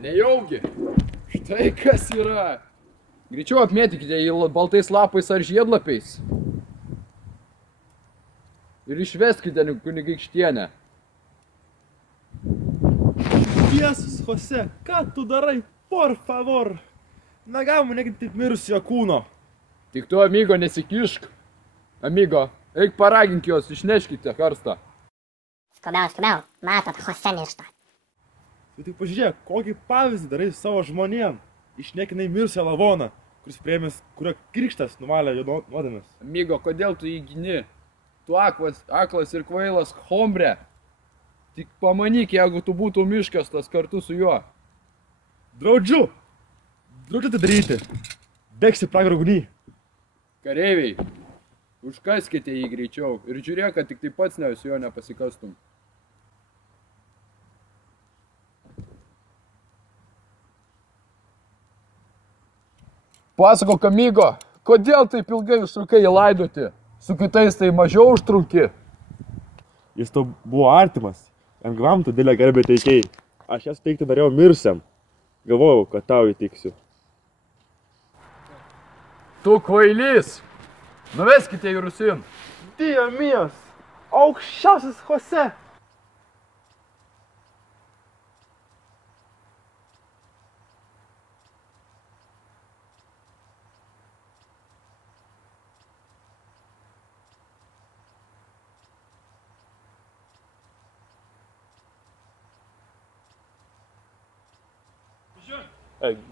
Nejaugi. Štai kas yra. Greičiau apmėtykite jį baltais lapais ar žiedlapiais. Ir išveskite kunigaikštienę. Jėzus, Jose, ką tu darai? Por favor. Negalima nekit taip mirusio kūno. Tik tu, amigo, nesikišk. Amigo, eik paragink juos, išneškite karstą. Skubiau, matot, Jose miršta. Tu tik pažiūrėk, kokį pavyzdį darai savo žmonėm. Išniekinai mirusią lavoną, kuris priėmęs, kurio krikštas nuvalė jo nuodėmes. Amigo, kodėl tu jį gini? Tu aklas ir kvailas hombre. Tik pamanyk, jeigu tu būtų miškas tas kartu su juo. Draudžiu tai daryti. Degsi pragaro ugny. Kareiviai, užkaskite jį greičiau ir žiūrėk, kad tik tai pats jo nepasikastum. Pasakok, amigo, kodėl taip ilgai užtrukai jį laidoti? Su kitais tai mažiau užtruki. Jis tau buvo artimas. Jam gyvam tu didelę garbę teikėjai. Aš jas teikti norėjau mirusiam. Galvojau, kad tau įtiksiu. Tu kvailys! Nuveskite jį rūsin. Dio mijos! Aukščiausias Jose!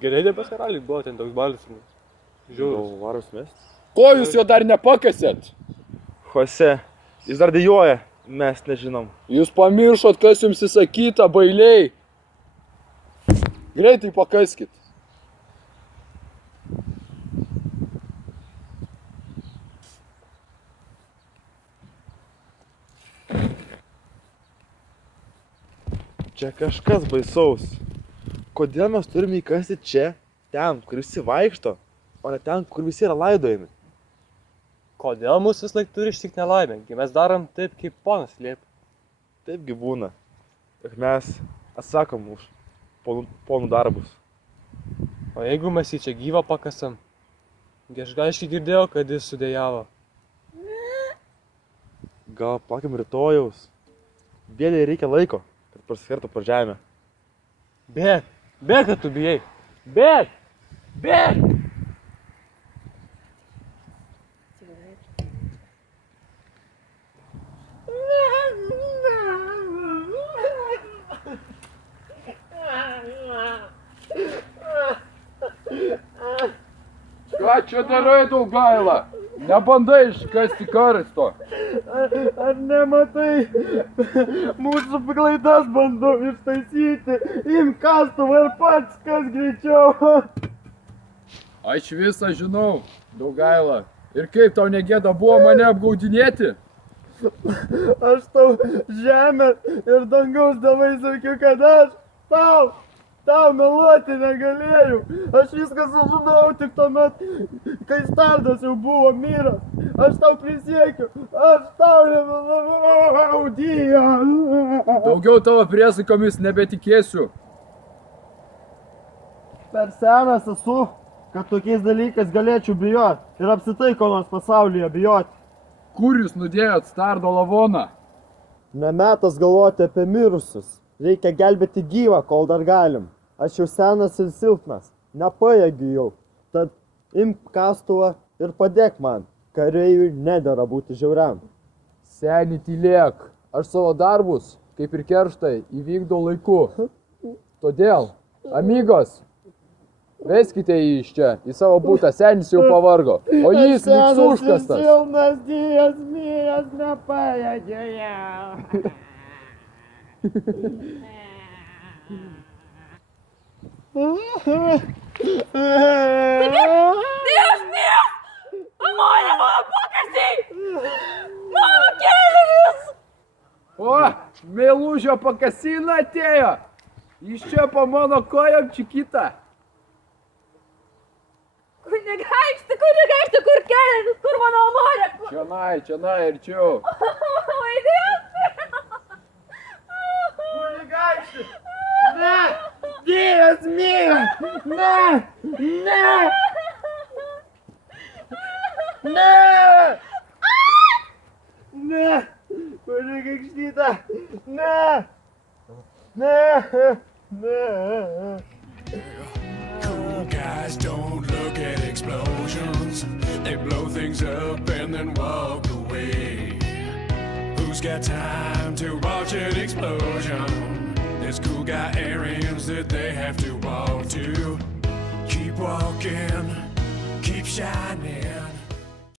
Gerai pas karaliui buvo ten toks balis. Žiaurus. Varos mes. Ko jūs jo dar nepakasėt? Jose, jis dar dejuoja, mes nežinom. Jūs pamiršot, kas jums įsakyta, bailiai. Greitai pakaskit. Čia kažkas baisaus. Kodėl mes turime įkasti čia, ten, kur visi vaikšto, o ne ten, kur visi yra laidojami? Kodėl mus vis laik turi ištikti nelaimę? Mes darom taip, kaip ponas liepia. Taipgi būna. Ir mes atsakom už ponų darbus. O jeigu mes jį čia gyvą pakasam? Aš aiškiai girdėjau, kad jis sudėjavo. Gal plakim rytojaus. Vėliai reikia laiko, kad prasikertų pro žemę. Bėk, kad tu bijai. Bėk! Ką čia darai, Daugaila? Nebandai iškasti karsto. Ar nematai? Mūsų klaidas bandau ištaisyti. Imk kastuvą ir pats kas greičiau. Aš visą žinau, Daugaila. Ir kaip tau negėda buvo mane apgaudinėti? Aš tau žemę ir dangaus davai sakiau, kad aš tau meluoti negalėjau. Aš viską sužinau tik tuomet, kai Stardas jau buvo miręs. Aš tau prisiekiu, aš tau nemelavau, Dio. Daugiau tavo priesaikomis nebetikėsiu. Per senas esu, kad tokiais dalykais galėčiau bijoti ir apsitai ko nors pasaulyje bijoti. Kur jūs nudėjot Stardo lavoną? Nemetas galvoti apie mirusius. Reikia gelbėti gyvą, kol dar galim. Aš jau senas ir silpnas, nepajėgiu jau. Tad imk kastuvą ir padėk man. Kareiviui nedera būti žiauriam. Seni, tylėk. Aš savo darbus, kaip ir kerštai, įvykdau laiku. Todėl, amigos, veskite jį iš čia, į savo būtą, senis jau pavargo. O jis liks užkastas. Silpnas Dijas miręs nepajėgia jau. Dievas miręs! Amorė mano pakasį! Mano kelinis! O, meilužio pakasina atėjo! Iš čia po mano kojom čikita. Kunigaikšti, kur kelinis? Kur mano amorė? Čionai, arčiau. Vaidės! Kunigaikšti! Ne! Dievas mylimas! Ne! Ne! Ne! Ne! Kunigaikštyte! Ne! Ne! Ne! Cool guys don't look at explosions. They blow things up and then walk away. Who's got time to watch an explosion? There's cool guy areas that they have to walk to. Keep walking, keep shining.